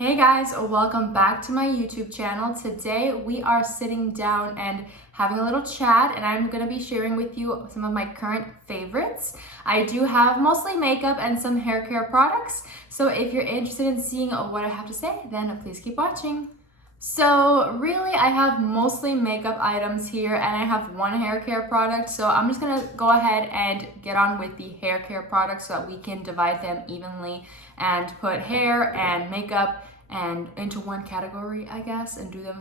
Hey guys, welcome back to my YouTube channel. Today we are sitting down and having a little chat, and I'm going to be sharing with you some of my current favorites. I do have mostly makeup and some hair care products, so if you're interested in seeing what I have to say, then please keep watching. So really, I have mostly makeup items here, and I have one hair care product, so I'm just gonna go ahead and get on with the hair care products so that we can divide them evenly and put hair and makeup and into one category, I guess, and do them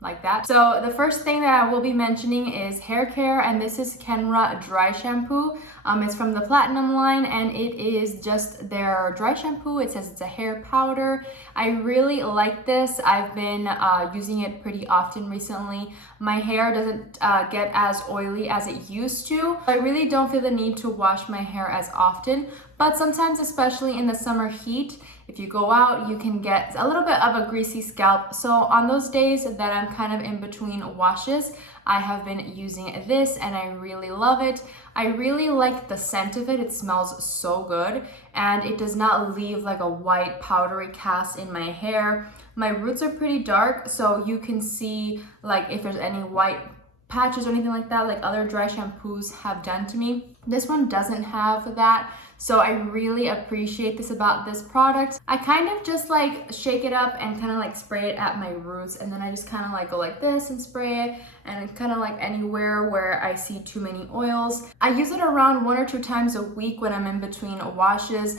like that. So the first thing that I will be mentioning is hair care, and this is Kenra dry shampoo. It's from the Platinum line, and it is just their dry shampoo. It says it's a hair powder. I really like this. I've been using it pretty often recently. My hair doesn't get as oily as it used to. I really don't feel the need to wash my hair as often, but sometimes, especially in the summer heat, if you go out, you can get a little bit of a greasy scalp. So on those days that I'm kind of in between washes, I have been using this and I really love it. I really like the scent of it. It smells so good, and it does not leave like a white powdery cast in my hair. My roots are pretty dark, so you can see like if there's any white patches or anything like that, like other dry shampoos have done to me. This one doesn't have that. So I really appreciate this about this product. I kind of just like shake it up and kind of like spray it at my roots, and then I just kind of like go like this and spray it, and kind of like anywhere where I see too many oils. I use it around 1 or 2 times a week when I'm in between washes,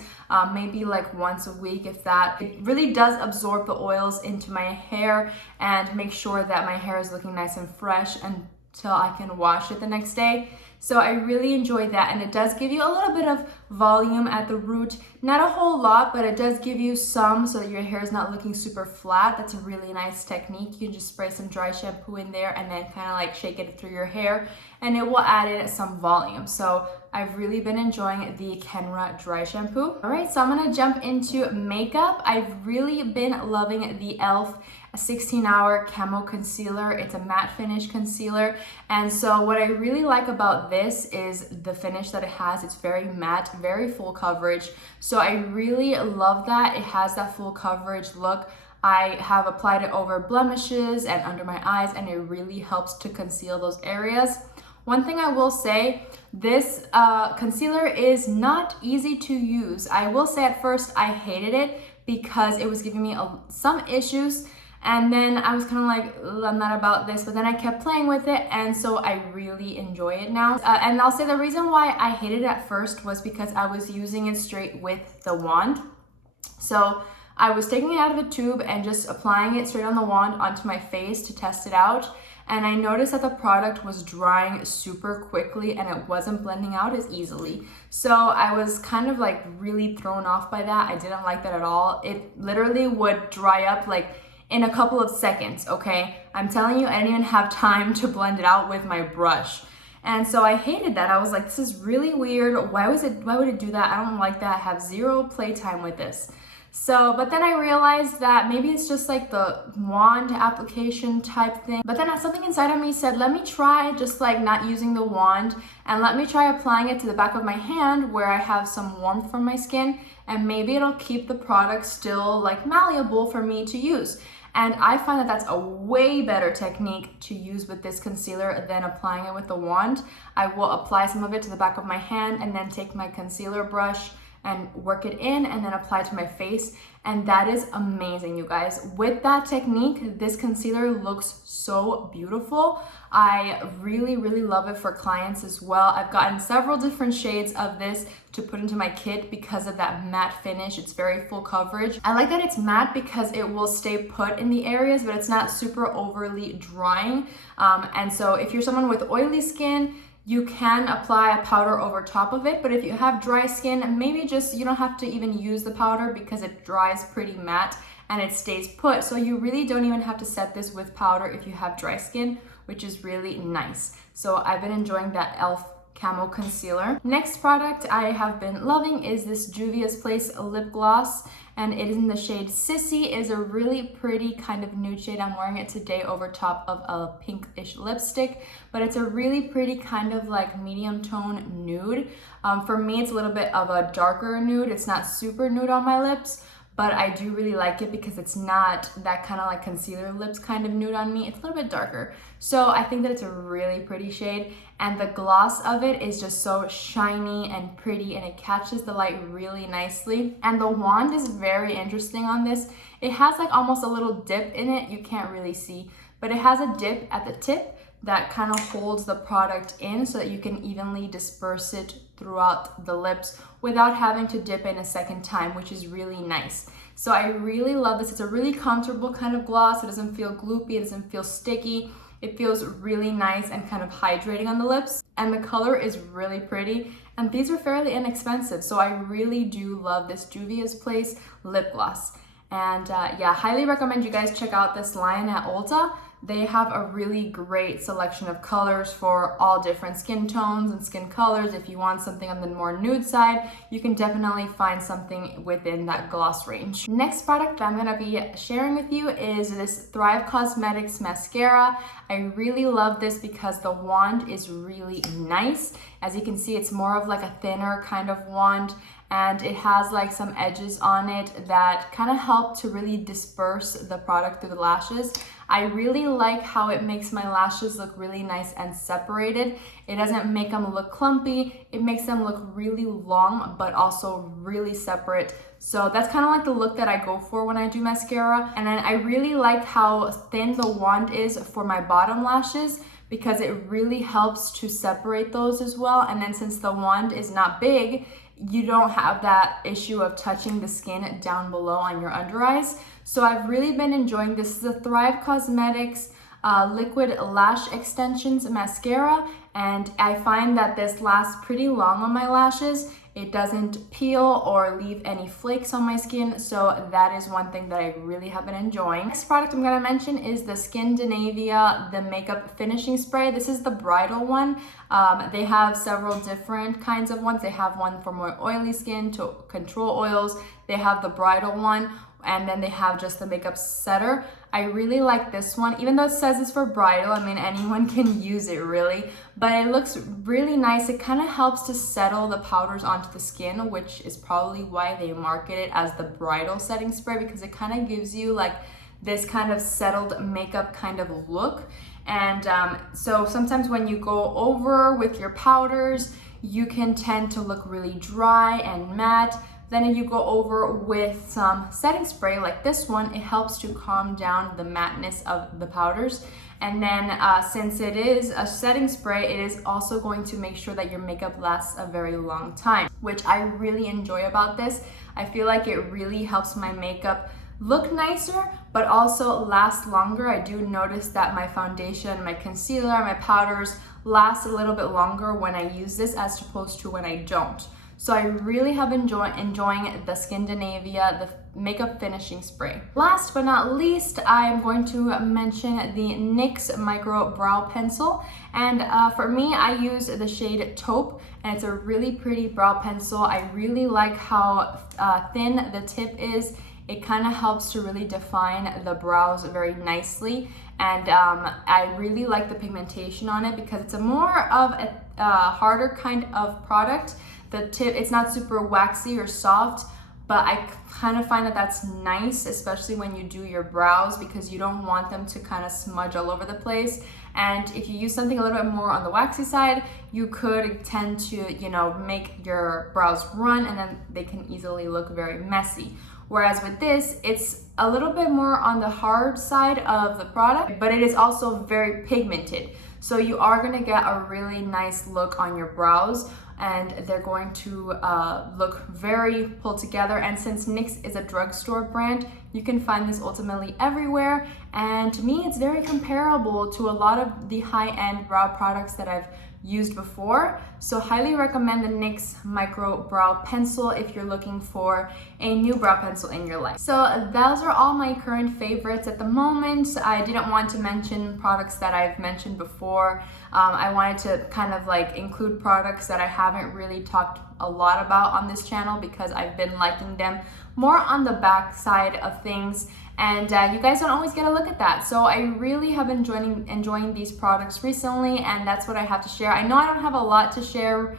maybe like once a week if that. It really does absorb the oils into my hair and make sure that my hair is looking nice and fresh until I can wash it the next day. So I really enjoy that, and it does give you a little bit of volume at the root. Not a whole lot, but it does give you some so that your hair is not looking super flat. That's a really nice technique. You can just spray some dry shampoo in there and then kind of like shake it through your hair, and it will add in some volume. So I've really been enjoying the Kenra dry shampoo. All right, so I'm gonna jump into makeup. I've really been loving the e.l.f. 16-hour camo concealer. It's a matte finish concealer, and so what I really like about this is the finish that it has. It's very matte, very full coverage, so I really love that it has that full coverage look. I have applied it over blemishes and under my eyes, and it really helps to conceal those areas. One thing I will say, this concealer is not easy to use. I will say at first I hated it because it was giving me some issues, and then I was kind of like, I'm not about this, but then I kept playing with it, and so I really enjoy it now. And I'll say the reason why I hated it at first was because I was using it straight with the wand. So I was taking it out of the tube and just applying it straight on the wand onto my face to test it out. And I noticed that the product was drying super quickly and it wasn't blending out as easily. So I was kind of like really thrown off by that. I didn't like that at all. It literally would dry up like in a couple of seconds, okay? I'm telling you, I didn't even have time to blend it out with my brush. And so I hated that. I was like, this is really weird. Why would it do that? I don't like that. I have zero playtime with this. So, but then I realized that maybe it's just like the wand application type thing. But then something inside of me said, let me try just like not using the wand, and let me try applying it to the back of my hand where I have some warmth from my skin, and maybe it'll keep the product still like malleable for me to use. And I find that that's a way better technique to use with this concealer than applying it with the wand. I will apply some of it to the back of my hand and then take my concealer brush and work it in and then apply it to my face. And that is amazing, you guys. With that technique, this concealer looks so beautiful. I really, really love it for clients as well. I've gotten several different shades of this to put into my kit because of that matte finish. It's very full coverage. I like that it's matte because it will stay put in the areas, but it's not super overly drying. And so if you're someone with oily skin, you can apply a powder over top of it, but if you have dry skin, maybe just you don't have to even use the powder because it dries pretty matte and it stays put. So you really don't even have to set this with powder if you have dry skin, which is really nice. So I've been enjoying that e.l.f. Camo Concealer. Next product I have been loving is this Juvia's Place lip gloss, and it is in the shade Sissy. It is a really pretty kind of nude shade. I'm wearing it today over top of a pinkish lipstick, but it's a really pretty kind of like medium tone nude. For me, it's a little bit of a darker nude. It's not super nude on my lips, but I do really like it because it's not that kind of like concealer lips kind of nude on me. It's a little bit darker. So I think that it's a really pretty shade, and the gloss of it is just so shiny and pretty, and it catches the light really nicely. And the wand is very interesting on this. It has like almost a little dip in it. You can't really see, but it has a dip at the tip that kind of holds the product in so that you can evenly disperse it throughout the lips without having to dip in a second time, which is really nice. So I really love this. It's a really comfortable kind of gloss. It doesn't feel gloopy, it doesn't feel sticky. It feels really nice and kind of hydrating on the lips, and the color is really pretty, and these are fairly inexpensive, so I really do love this Juvia's Place lip gloss. And yeah, highly recommend you guys check out this line at Ulta. They have a really great selection of colors for all different skin tones and skin colors. If you want something on the more nude side, you can definitely find something within that gloss range. Next product that I'm gonna be sharing with you is this Thrive Cosmetics mascara. I really love this because the wand is really nice. As you can see, it's more of like a thinner kind of wand, and it has like some edges on it that kind of help to really disperse the product through the lashes. I really like how it makes my lashes look really nice and separated. It doesn't make them look clumpy. It makes them look really long, but also really separate. So that's kind of like the look that I go for when I do mascara. And then I really like how thin the wand is for my bottom lashes, because it really helps to separate those as well. And then since the wand is not big, you don't have that issue of touching the skin down below on your under eyes. So I've really been enjoying this. This is a Thrive Cosmetics liquid lash extensions mascara, and I find that this lasts pretty long on my lashes. It doesn't peel or leave any flakes on my skin, so that is one thing that I really have been enjoying. Next product I'm gonna mention is the Skindinavia, the makeup finishing spray. This is the bridal one. They have several different kinds of ones. They have one for more oily skin to control oils. They have the bridal one, and then they have just the makeup setter. I really like this one, even though it says it's for bridal. I mean, anyone can use it really, but it looks really nice. It kind of helps to settle the powders onto the skin, which is probably why they market it as the bridal setting spray, because it kind of gives you like this kind of settled makeup kind of look. And so sometimes when you go over with your powders, you can tend to look really dry and matte. Then if you go over with some setting spray like this one, it helps to calm down the matteness of the powders. And then since it is a setting spray, it is also going to make sure that your makeup lasts a very long time, which I really enjoy about this. I feel like it really helps my makeup look nicer, but also last longer. I do notice that my foundation, my concealer, my powders last a little bit longer when I use this as opposed to when I don't. So I really have enjoying the Skindinavia, the makeup finishing spray. Last but not least, I'm going to mention the NYX Micro Brow Pencil. And for me, I use the shade Taupe, and it's a really pretty brow pencil. I really like how thin the tip is. It kind of helps to really define the brows very nicely. And I really like the pigmentation on it because it's a more of a harder kind of product. The tip, it's not super waxy or soft, but I kind of find that that's nice, especially when you do your brows, because you don't want them to kind of smudge all over the place. And if you use something a little bit more on the waxy side, you could tend to, you know, make your brows run, and then they can easily look very messy. Whereas with this, it's a little bit more on the hard side of the product, but it is also very pigmented. So you are gonna get a really nice look on your brows, and they're going to look very pulled together. And since NYX is a drugstore brand, you can find this ultimately everywhere. And to me, it's very comparable to a lot of the high-end brow products that I've used before. So highly recommend the NYX Micro Brow Pencil if you're looking for a new brow pencil in your life. So those are all my current favorites at the moment. I didn't want to mention products that I've mentioned before. I wanted to kind of like include products that I haven't really talked a lot about on this channel because I've been liking them more on the back side of things, and you guys don't always get a look at that. So I really have been enjoying these products recently, and that's what I have to share. I know I don't have a lot to share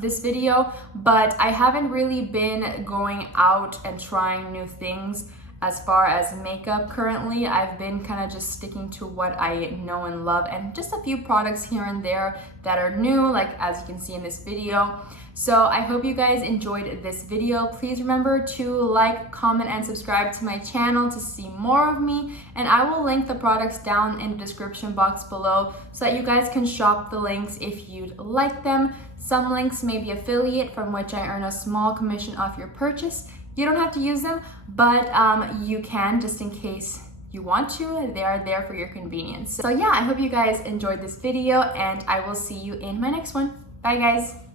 this video, but I haven't really been going out and trying new things as far as makeup currently. I've been kind of just sticking to what I know and love, and just a few products here and there that are new, like as you can see in this video. So I hope you guys enjoyed this video. Please remember to like, comment, and subscribe to my channel to see more of me. And I will link the products down in the description box below so that you guys can shop the links if you'd like them. Some links may be affiliate, from which I earn a small commission off your purchase. You don't have to use them, but you can, just in case you want to. They are there for your convenience. So yeah, I hope you guys enjoyed this video, and I will see you in my next one. Bye guys.